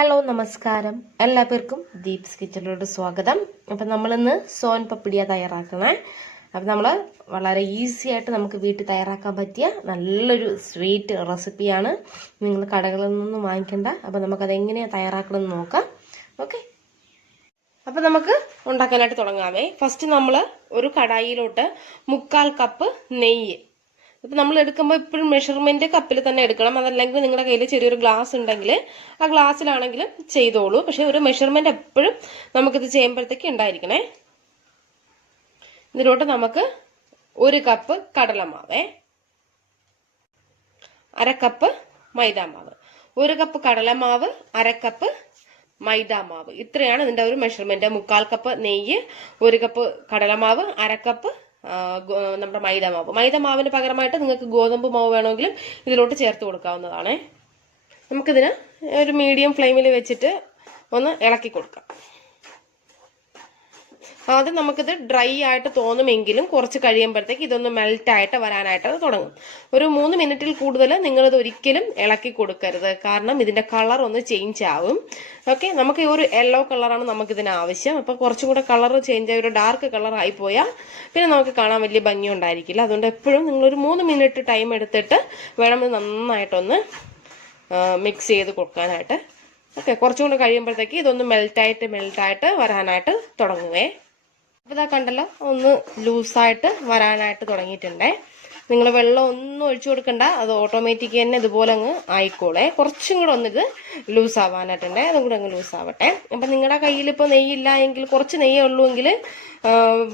Hello നമസ്കാരം, എല്ലാവർക്കും ദീപ്സ് കിച്ചണിലോട്ട് സ്വാഗതം. അപ്പം നമ്മളിന്ന് സോൻ പപ്പടിയ തയ്യാറാക്കണേ. അപ്പം നമ്മൾ വളരെ ഈസി ആയിട്ട് നമുക്ക് വീട്ടിൽ തയ്യാറാക്കാൻ പറ്റിയ നല്ലൊരു സ്വീറ്റ് റെസിപ്പിയാണ്. നിങ്ങൾ കടകളിൽ നിന്നും വാങ്ങിക്കണ്ട. അപ്പം നമുക്കത് എങ്ങനെയാണ് തയ്യാറാക്കണമെന്ന് നോക്കാം. ഓക്കെ, അപ്പം നമുക്ക് ഉണ്ടാക്കാനായിട്ട് തുടങ്ങാമേ. ഫസ്റ്റ് നമ്മൾ ഒരു കടായിലോട്ട് 1/4 കപ്പ് നെയ്യ്. ഇപ്പം നമ്മൾ എടുക്കുമ്പോൾ എപ്പോഴും മെഷർമെന്റ് കപ്പിൽ തന്നെ എടുക്കണം. അതല്ലെങ്കിൽ നിങ്ങളുടെ കയ്യിൽ ചെറിയൊരു ഗ്ലാസ് ഉണ്ടെങ്കിൽ ആ ഗ്ലാസ്സിലാണെങ്കിലും ചെയ്തോളൂ. പക്ഷെ ഒരു മെഷർമെന്റ് എപ്പോഴും നമുക്കിത് ചെയ്യുമ്പോഴത്തേക്ക് ഉണ്ടായിരിക്കണേ. ഇതിലോട്ട് നമുക്ക് 1 കപ്പ് കടലമാവേ, 1/2 കപ്പ് മൈദാമാവ്, 1 കപ്പ് കടലമാവ്, 1/2 കപ്പ് മൈദാമാവ്. ഇത്രയാണ് ഇതിന്റെ ഒരു മെഷർമെന്റ്. 1/4 കപ്പ് നെയ്യ്, 1 കപ്പ് കടലമാവ്, 1/2 കപ്പ് നമ്മുടെ മൈദാമാവിന് പകരമായിട്ട് നിങ്ങൾക്ക് ഗോതമ്പ് മാവ് വേണമെങ്കിലും ഇതിലോട്ട് ചേർത്ത് കൊടുക്കാവുന്നതാണ്. നമുക്കിതിന് ഒരു മീഡിയം ഫ്ലെയിമിൽ വെച്ചിട്ട് ഒന്ന് ഇളക്കി കൊടുക്കാം. ആദ്യം നമുക്കിത് ഡ്രൈ ആയിട്ട് തോന്നുമെങ്കിലും കുറച്ച് കഴിയുമ്പോഴത്തേക്ക് ഇതൊന്ന് മെൽറ്റായിട്ട് വരാനായിട്ട് തുടങ്ങും. ഒരു 3 മിനിറ്റിൽ കൂടുതൽ നിങ്ങളിത് ഒരിക്കലും ഇളക്കി കൊടുക്കരുത്, കാരണം ഇതിന്റെ കളർ ഒന്ന് ചേഞ്ച് ആവും. ഓക്കെ, നമുക്ക് ഈ ഒരു യെല്ലോ കളറാണ് നമുക്കിതിന് ആവശ്യം. അപ്പൊ കുറച്ചും കൂടെ കളർ ചേഞ്ച് ആയി ഒരു ഡാർക്ക് കളർ ആയി പോയാൽ പിന്നെ നമുക്ക് കാണാൻ വലിയ ഭംഗി ഉണ്ടായിരിക്കില്ല. അതുകൊണ്ട് എപ്പോഴും നിങ്ങളൊരു 3 മിനിറ്റ് ടൈം എടുത്തിട്ട് വേണം ഇത് നന്നായിട്ടൊന്ന് മിക്സ് ചെയ്ത് കൊടുക്കാനായിട്ട്. ഓക്കെ, കുറച്ചും കൂടെ കഴിയുമ്പോഴത്തേക്ക് ഇതൊന്ന് മെൽറ്റായിട്ട് വരാനായിട്ട് തുടങ്ങുവേ. അപ്പോൾ ഇതാ കണ്ടല്ലോ, ഒന്ന് ലൂസായിട്ട് വരാനായിട്ട് തുടങ്ങിയിട്ടുണ്ടേ. നിങ്ങൾ വെള്ളം ഒന്നും ഒഴിച്ചു കൊടുക്കണ്ട, അത് ഓട്ടോമാറ്റിക് തന്നെ ഇതുപോലെ അങ്ങ് ആയിക്കോളെ. കുറച്ചും കൂടെ ഒന്നിത് ലൂസ് ആവാനായിട്ടുണ്ടേ, അതും കൂടെ അങ്ങ് ലൂസ് ആവട്ടെ. അപ്പം നിങ്ങളുടെ കയ്യിൽ ഇപ്പോൾ നെയ്യില്ല എങ്കിൽ, കുറച്ച് നെയ്യേ ഉള്ളൂ എങ്കിൽ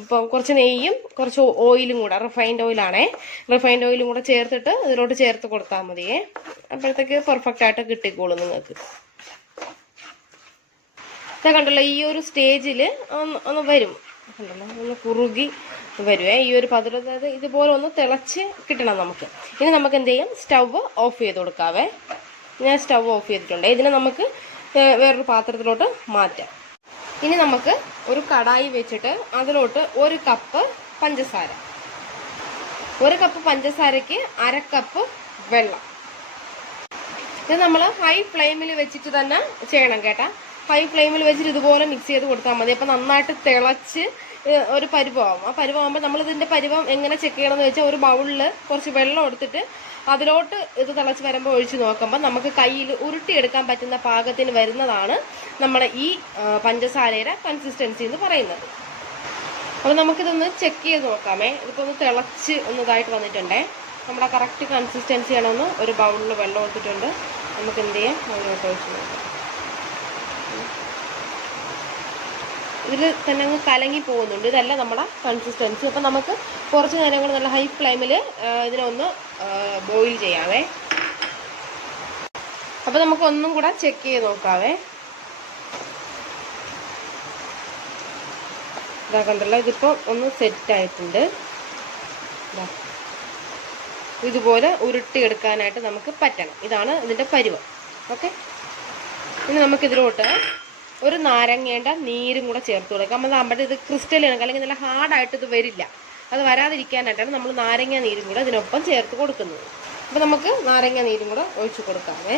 ഇപ്പം കുറച്ച് നെയ്യും കുറച്ച് ഓയിലും കൂടെ, റിഫൈൻഡ് ഓയിലാണേ, റിഫൈൻഡ് ഓയിലും കൂടെ ചേർത്തിട്ട് ഇതിലോട്ട് ചേർത്ത് കൊടുത്താൽ മതിയേ. അപ്പോഴത്തേക്ക് പെർഫെക്റ്റ് ആയിട്ട് കിട്ടിക്കോളും നിങ്ങൾക്ക്. ഇതാ കണ്ടല്ലോ, ഈ ഒരു സ്റ്റേജിൽ ഒന്ന് വരും, കണ്ടല്ലോ, ഒന്ന് കുറുകി വരുവേ. ഈ ഒരു പതിവ്, അതായത് ഇതുപോലെ ഒന്ന് തിളച്ച് കിട്ടണം നമുക്ക്. ഇനി നമുക്ക് എന്ത് ചെയ്യാം, സ്റ്റവ് ഓഫ് ചെയ്ത് കൊടുക്കാവേ. ഞാൻ സ്റ്റവ് ഓഫ് ചെയ്തിട്ടുണ്ട്. ഇതിനെ നമുക്ക് വേറൊരു പാത്രത്തിലോട്ട് മാറ്റാം. ഇനി നമുക്ക് ഒരു കടായി വെച്ചിട്ട് അതിലോട്ട് 1 കപ്പ് പഞ്ചസാര, 1 കപ്പ് പഞ്ചസാരയ്ക്ക് 1/2 കപ്പ് വെള്ളം. ഇത് നമ്മൾ ഹൈ ഫ്ലെയിമിൽ വെച്ചിട്ട് തന്നെ ചെയ്യണം കേട്ടാ. ഹൈ ഫ്ലെയിമിൽ വെച്ചിട്ട് ഇതുപോലെ മിക്സ് ചെയ്ത് കൊടുത്താൽ മതി. അപ്പം നന്നായിട്ട് തിളച്ച് ഒരു പരുവമാവും. ആ പരുവമാകുമ്പോൾ നമ്മൾ ഇതിന്റെ പരുവം എങ്ങനെ ചെക്ക് ചെയ്യണമെന്ന് വെച്ചാൽ, ഒരു ബൗളിൽ കുറച്ച് വെള്ളം എടുത്തിട്ട് അതിലോട്ട് ഇത് തിളച്ച് വരുമ്പോൾ ഒഴിച്ച് നോക്കുമ്പോൾ നമുക്ക് കയ്യിൽ ഉരുട്ടിയെടുക്കാൻ പറ്റുന്ന പാകത്തിന് വരുന്നതാണ് നമ്മുടെ ഈ പഞ്ചസാരയുടെ കൺസിസ്റ്റൻസി എന്ന് പറയുന്നത്. അപ്പോൾ നമുക്കിതൊന്ന് ചെക്ക് ചെയ്ത് നോക്കാമേ. ഇതിപ്പോൾ ഒന്ന് തിളച്ച് ഇതായിട്ട് വന്നിട്ടുണ്ടേ. നമ്മുടെ കറക്റ്റ് കൺസിസ്റ്റൻസി ആണെന്ന് ഒരു ബൗളിൽ വെള്ളം എടുത്തിട്ടുണ്ട്. നമുക്ക് എന്ത് ചെയ്യാം, അതിലോട്ട് ഒഴിച്ച് നോക്കാം. ഇതിൽ തന്നെ അങ്ങ് കലങ്ങി പോകുന്നുണ്ട്. ഇതല്ല നമ്മുടെ കൺസിസ്റ്റൻസി. അപ്പം നമുക്ക് കുറച്ച് നേരം കൂടെ നല്ല ഹൈ ഫ്ലെയിമിൽ ഇതിനൊന്ന് ബോയിൽ ചെയ്യാവേ. അപ്പം നമുക്ക് ഒന്നും കൂടെ ചെക്ക് ചെയ്ത് നോക്കാവേ. ഇതാ കണ്ടല്ലോ, ഇതിപ്പോൾ ഒന്ന് സെറ്റ് ആയിട്ടുണ്ട്. ഇതുപോലെ ഉരുട്ടിയെടുക്കാനായിട്ട് നമുക്ക് പറ്റണം. ഇതാണ് ഇതിൻ്റെ പരുവം. ഓക്കെ, ഇനി നമുക്കിതിലോട്ട് ഒരു നാരങ്ങേണ്ട നീരും കൂടെ ചേർത്ത് കൊടുക്കാം. നമ്മൾ നമ്മുടെ ഇത് ക്രിസ്റ്റൽ കണക്ക്, അല്ലെങ്കിൽ നല്ല ഹാർഡായിട്ട് ഇത് വരില്ല. അത് വരാതിരിക്കാനായിട്ടാണ് നമ്മൾ നാരങ്ങ നീരും കൂടെ ഇതിനൊപ്പം ചേർത്ത് കൊടുക്കുന്നത്. അപ്പം നമുക്ക് നാരങ്ങ നീരും കൂടെ ഒഴിച്ചു കൊടുക്കാമേ.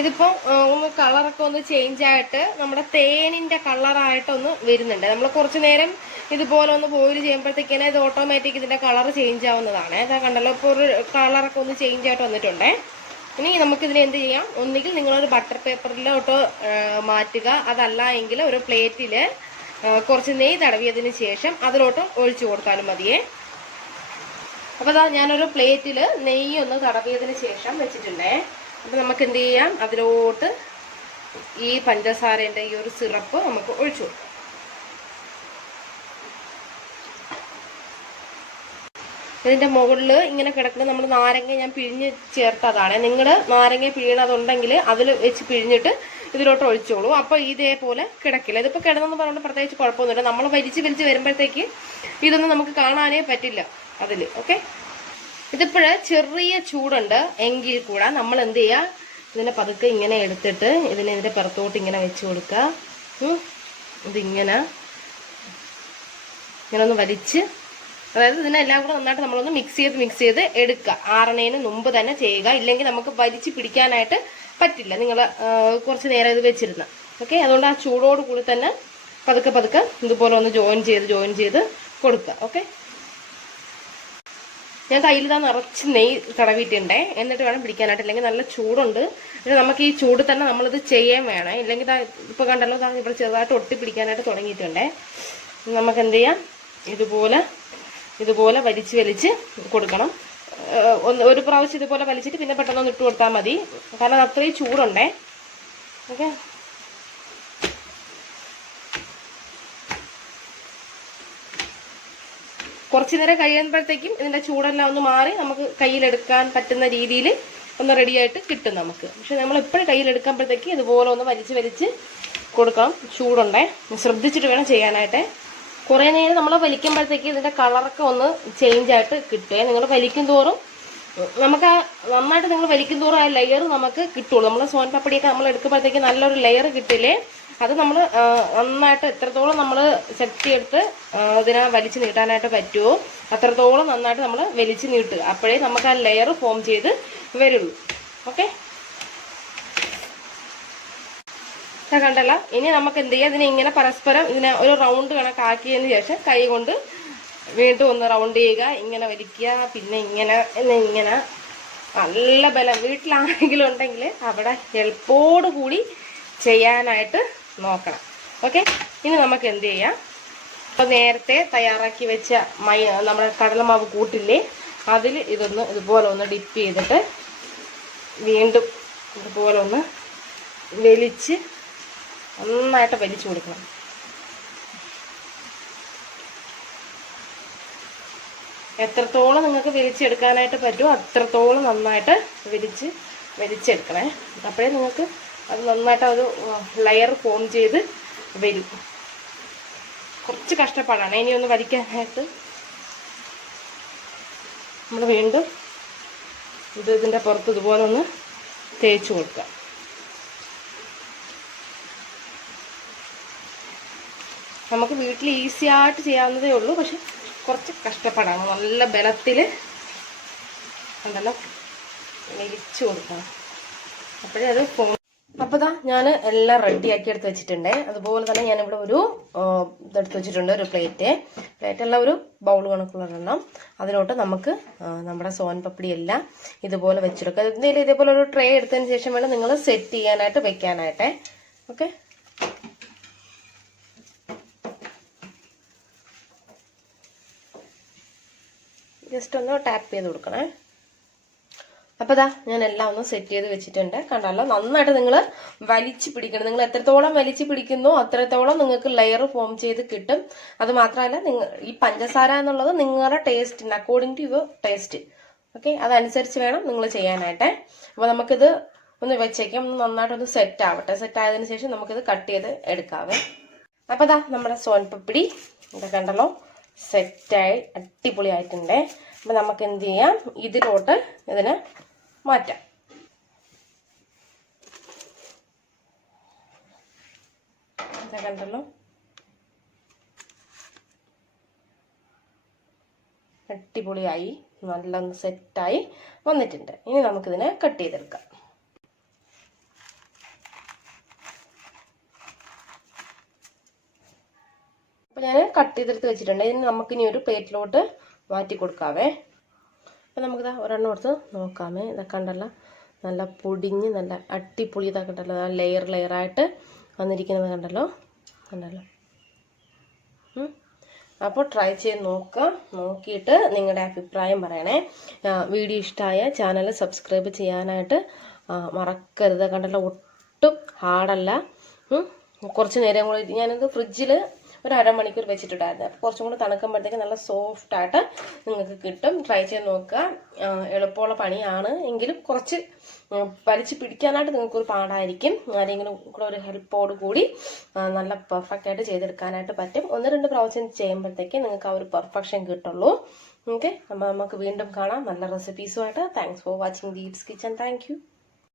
ഇതിപ്പോൾ ഒന്ന് കളറൊക്കെ ഒന്ന് ചേഞ്ച് ആയിട്ട് നമ്മുടെ തേനിൻ്റെ കളറായിട്ടൊന്ന് വരുന്നുണ്ട്. നമ്മൾ കുറച്ച് നേരം ഇതുപോലെ ഒന്ന് ബോയിൽ ചെയ്യുമ്പോഴത്തേക്കാണ് ഇത് ഓട്ടോമാറ്റിക് ഇതിൻ്റെ കളർ ചേഞ്ച് ആവുന്നതാണ്. അതാ കണ്ടല്ലോ, ഇപ്പോൾ ഒരു കളറൊക്കെ ഒന്ന് ചേഞ്ച് ആയിട്ട് വന്നിട്ടുണ്ടേ. ഇനി നമുക്കിതിനെ എന്ത് ചെയ്യാം, ഒന്നുകിൽ നിങ്ങളൊരു ബട്ടർ പേപ്പറിലോട്ട് മാറ്റുക, അതല്ല എങ്കിൽ ഒരു പ്ലേറ്റിൽ കുറച്ച് നെയ്യ് തടവിയതിന് ശേഷം അതിലോട്ട് ഒഴിച്ചു കൊടുത്താലും മതിയേ. അപ്പോൾ അതാ ഞാനൊരു പ്ലേറ്റിൽ നെയ്യ് ഒന്ന് തടവിയതിന് ശേഷം വെച്ചിട്ടുണ്ടേ. അപ്പം നമുക്ക് എന്ത് ചെയ്യാം, അതിലോട്ട് ഈ പഞ്ചസാരേൻ്റെ ഈ ഒരു സിറപ്പ് നമുക്ക് ഒഴിച്ചു കൊടുക്കാം. ഇതിൻ്റെ മുകളിൽ ഇങ്ങനെ കിടക്കുന്നത് നമ്മൾ നാരങ്ങ ഞാൻ പിഴിഞ്ഞ് ചേർത്തതാണ്. നിങ്ങൾ നാരങ്ങ പിഴിയണതുണ്ടെങ്കിൽ അതിൽ വെച്ച് പിഴിഞ്ഞിട്ട് ഇതിലോട്ട് ഒഴിച്ചോളൂ. അപ്പോൾ ഇതേപോലെ കിടക്കില്ല. ഇതിപ്പോൾ കിടന്നെന്ന് പറഞ്ഞിട്ട് പ്രത്യേകിച്ച് കുഴപ്പമൊന്നുമില്ല. നമ്മൾ വലിച്ച് വരുമ്പോഴത്തേക്ക് ഇതൊന്നും നമുക്ക് കാണാനേ പറ്റില്ല അതിൽ. ഓക്കെ, ഇതിപ്പോഴ് ചെറിയ ചൂടുണ്ട് എങ്കിൽ കൂടെ നമ്മൾ എന്ത് ചെയ്യുക, ഇതിനെ പതുക്കെ ഇങ്ങനെ എടുത്തിട്ട് ഇതിന്റെ പുറത്തോട്ട് ഇങ്ങനെ വെച്ച് കൊടുക്കുക. ഇതിങ്ങനെ ഒന്ന് വലിച്ച് അതായത് ഇതിനെല്ലാം കൂടെ നന്നായിട്ട് നമ്മളൊന്ന് മിക്സ് ചെയ്ത് എടുക്കുക. ആറണേന് മുമ്പ് തന്നെ ചെയ്യുക, ഇല്ലെങ്കിൽ നമുക്ക് വലിച്ച് പിടിക്കാനായിട്ട് പറ്റില്ല. നിങ്ങൾ കുറച്ച് നേരം ഇത് വെച്ചിരുന്ന ഓക്കെ. അതുകൊണ്ട് ആ ചൂടോട് കൂടി തന്നെ പതുക്കെ ഇതുപോലെ ഒന്ന് ജോയിൻ ചെയ്ത് കൊടുക്കുക. ഓക്കെ. ഞാൻ കയ്യിൽ ഇതാ നിറച്ച് നെയ്യ് തടവിയിട്ടുണ്ടേ, എന്നിട്ട് വേണം പിടിക്കാനായിട്ട്, ഇല്ലെങ്കിൽ നല്ല ചൂടുണ്ട്. പിന്നെ നമുക്ക് ഈ ചൂട് തന്നെ നമ്മളിത് ചെയ്യാൻ വേണം, ഇല്ലെങ്കിൽ ഇപ്പോൾ കണ്ടല്ലോ ഇവിടെ ചെറുതായിട്ട് ഒട്ടി പിടിക്കാനായിട്ട് തുടങ്ങിയിട്ടുണ്ടേ. നമുക്ക് എന്ത് ചെയ്യാം, ഇതുപോലെ വലിച്ച് കൊടുക്കണം. ഒരു പ്രാവശ്യം ഇതുപോലെ വലിച്ചിട്ട് പിന്നെ പെട്ടെന്ന് ഇട്ട് കൊടുത്താൽ മതി, കാരണം അത് അത്രയും ചൂടുണ്ടേ. ഓക്കെ. കുറച്ചു നേരം കഴിയുമ്പോഴത്തേക്കും ഇതിന്റെ ചൂടെല്ലാം ഒന്ന് മാറി നമുക്ക് കയ്യിലെടുക്കാൻ പറ്റുന്ന രീതിയിൽ ഒന്ന് റെഡിയായിട്ട് കിട്ടും നമുക്ക്. പക്ഷെ നമ്മൾ എപ്പോഴും കയ്യിലെടുക്കുമ്പോഴത്തേക്ക് ഇതുപോലെ ഒന്ന് വലിച്ച് കൊടുക്കണം. ചൂടുണ്ടേ, ശ്രദ്ധിച്ചിട്ട് വേണം ചെയ്യാനായിട്ട്. കുറേ നേരം നമ്മൾ വലിക്കുമ്പോഴത്തേക്ക് ഇതിന്റെ കളറൊക്കെ ഒന്ന് ചേഞ്ച് ആയിട്ട് കിട്ടുക. നിങ്ങൾ വലിക്കും തോറും നമുക്ക് നന്നായിട്ട് നിങ്ങൾ വലിക്കും തോറും ആ ലെയർ നമുക്ക് കിട്ടുള്ളൂ. നമ്മൾ സോൻ പപ്പടിയൊക്കെ നമ്മൾ എടുക്കുമ്പോഴത്തേക്ക് നല്ലൊരു ലെയർ കിട്ടില്ലേ, അത് നമ്മൾ നന്നായിട്ട് എത്രത്തോളം നമ്മൾ ശക്തിയെടുത്ത് ഇതിനെ വലിച്ചു നീട്ടാനായിട്ട് പറ്റുമോ അത്രത്തോളം നന്നായിട്ട് നമ്മൾ വലിച്ചു നീട്ടുക. അപ്പോഴേ നമുക്ക് ആ ലെയർ ഫോം ചെയ്ത് വരുള്ളൂ. ഓക്കെ. കണ്ടല്ല. ഇനി നമുക്ക് എന്ത് ചെയ്യാം, ഇതിനെ ഇങ്ങനെ പരസ്പരം ഇതിനെ ഒരു റൗണ്ട് കണക്കാക്കിയതിന് ശേഷം കൈ കൊണ്ട് വീണ്ടും ഒന്ന് റൗണ്ട് ചെയ്യുക, ഇങ്ങനെ വലിക്കുക, പിന്നെ ഇങ്ങനെ നല്ല ബലം വീട്ടിലാണെങ്കിലും ഉണ്ടെങ്കിൽ അവിടെ ഹെൽപ്പോട് കൂടി ചെയ്യാനായിട്ട് നോക്കണം. ഓക്കെ. ഇനി നമുക്ക് എന്ത് ചെയ്യാം, അപ്പോൾ നേരത്തെ തയ്യാറാക്കി വെച്ച നമ്മുടെ കടലമാവ് കൂട്ടില്ലേ, അതിൽ ഇതുപോലെ ഒന്ന് ഡിപ്പ് ചെയ്തിട്ട് വീണ്ടും ഇതുപോലെ ഒന്ന് നന്നായിട്ട് വലിച്ചു കൊടുക്കണം. എത്രത്തോളം നിങ്ങൾക്ക് വലിച്ചെടുക്കാനായിട്ട് പറ്റുമോ അത്രത്തോളം നന്നായിട്ട് വലിച്ചെടുക്കണേ. അപ്പോഴേ നിങ്ങൾക്ക് അത് നന്നായിട്ട് ഒരു ലെയർ ഫോം ചെയ്ത് വരും. കുറച്ച് കഷ്ടപ്പാടാണ് ഇനി ഒന്ന് വലിക്കാനായിട്ട്. നമ്മൾ വീണ്ടും ഇതിൻ്റെ പുറത്ത് ഇതുപോലെ ഒന്ന് തേച്ച് കൊടുക്കുക. നമുക്ക് വീട്ടിൽ ഈസി ആയിട്ട് ചെയ്യാവുന്നതേ ഉള്ളൂ, പക്ഷെ കുറച്ച് കഷ്ടപ്പാടാണ്. നല്ല ബലത്തിൽ ഉണ്ടല്ലോ വലിച്ചു കൊടുക്കണം, അപ്പോഴേ അത് അപ്പോൾ ഞാൻ എല്ലാം റെഡിയാക്കി എടുത്ത് വെച്ചിട്ടുണ്ട്. അതുപോലെ തന്നെ ഞാനിവിടെ ഒരു ഇതെടുത്ത് വെച്ചിട്ടുണ്ട്, ഒരു പ്ലേറ്റെല്ലാം ഒരു ബൗൾ കണക്കുള്ളതെണ്ണം. അതിലോട്ട് നമുക്ക് നമ്മുടെ സോൻ പപ്പടി എല്ലാം ഇതുപോലെ വെച്ചെടുക്കുക. എന്തെങ്കിലും ഇതേപോലെ ഒരു ട്രേ എടുത്തതിന് ശേഷം വേണം നിങ്ങൾ സെറ്റ് ചെയ്യാനായിട്ട് വെക്കാനായിട്ടേ. ഓക്കെ. ജസ്റ്റ് ഒന്ന് ടാപ്പ് ചെയ്ത് കൊടുക്കണേ. അപ്പോൾ ഞാൻ എല്ലാം ഒന്ന് സെറ്റ് ചെയ്ത് വെച്ചിട്ടുണ്ട്. കണ്ടല്ലോ, നന്നായിട്ട് നിങ്ങൾ വലിച്ചു പിടിക്കണം. നിങ്ങൾ എത്രത്തോളം വലിച്ചു പിടിക്കുന്നോ അത്രത്തോളം നിങ്ങൾക്ക് ലെയർ ഫോം ചെയ്ത് കിട്ടും. അത് മാത്രമല്ല, ഈ പഞ്ചസാര എന്നുള്ളത് നിങ്ങളുടെ ടേസ്റ്റിന് according to your taste, okay, അതനുസരിച്ച് വേണം നിങ്ങൾ ചെയ്യാനായിട്ട്. അപ്പോൾ നമുക്കിത് ഒന്ന് വെച്ചേക്കാം, ഒന്ന് നന്നായിട്ടൊന്ന് സെറ്റ് ആവട്ടെ. സെറ്റ് ആയതിനു ശേഷം നമുക്കിത് കട്ട് ചെയ്ത് എടുക്കാവേ. അപ്പോൾ നമ്മുടെ സോൻ പപ്പടി ഇത് കണ്ടല്ലോ സെറ്റായി അടിപൊളിയായിട്ടുണ്ട്. അപ്പം നമുക്ക് എന്ത് ചെയ്യാം, ഇതിലോട്ട് ഇതിനെ മാറ്റാം. കണ്ടല്ലോ അടിപൊളിയായി നല്ല സെറ്റായി വന്നിട്ടുണ്ട്. ഇനി നമുക്കിതിനെ കട്ട് ചെയ്തെടുക്കാം. അപ്പോൾ ഞാൻ കട്ട് ചെയ്തെടുത്ത് വെച്ചിട്ടുണ്ട്. ഇതിന് നമുക്കിനി ഒരു പ്ലേറ്റിലോട്ട് മാറ്റി കൊടുക്കാവേ. അപ്പം നമുക്കിതാ ഒരെണ്ണം എടുത്ത് നോക്കാമേ. ഇതൊക്കെ ഉണ്ടല്ലോ നല്ല പൊടിഞ്ഞ് നല്ല അടിപൊളി ഇതൊക്കെ ഉണ്ടല്ലോ ലെയറായിട്ട് വന്നിരിക്കുന്നത് കണ്ടല്ലോ. അപ്പോൾ ട്രൈ ചെയ്ത് നോക്കുക. നോക്കിയിട്ട് നിങ്ങളുടെ അഭിപ്രായം പറയണേ. വീഡിയോ ഇഷ്ടമായ ചാനൽ സബ്സ്ക്രൈബ് ചെയ്യാനായിട്ട് മറക്കരുത്. കണ്ടല്ലോ ഒട്ടും ഹാർഡല്ല. കുറച്ച് നേരം കൂടി ഞാനിത് ഫ്രിഡ്ജിൽ ഒരു അരമണിക്കൂർ വെച്ചിട്ടുണ്ടായിരുന്നു. അപ്പോൾ കുറച്ചും കൂടി തണുക്കുമ്പോഴത്തേക്ക് നല്ല സോഫ്റ്റായിട്ട് നിങ്ങൾക്ക് കിട്ടും. ട്രൈ ചെയ്ത് നോക്കുക. എളുപ്പമുള്ള പണിയാണ് എങ്കിലും കുറച്ച് വലിച്ച് പിടിക്കാനായിട്ട് നിങ്ങൾക്കൊരു പാടായിരിക്കും. ആരെങ്കിലും കൂടെ ഒരു ഹെൽപ്പോട് കൂടി നല്ല പെർഫെക്റ്റ് ആയിട്ട് ചെയ്തെടുക്കാനായിട്ട് പറ്റും. 1-2 പ്രാവശ്യം ചെയ്യുമ്പോഴത്തേക്ക് നിങ്ങൾക്ക് ആ ഒരു പെർഫെക്ഷൻ കിട്ടുള്ളൂ. ഓക്കെ. അപ്പോൾ നമുക്ക് വീണ്ടും കാണാം നല്ല റെസിപ്പീസുമായിട്ട്. Thanks for watching Deep's kitchen. Thank U.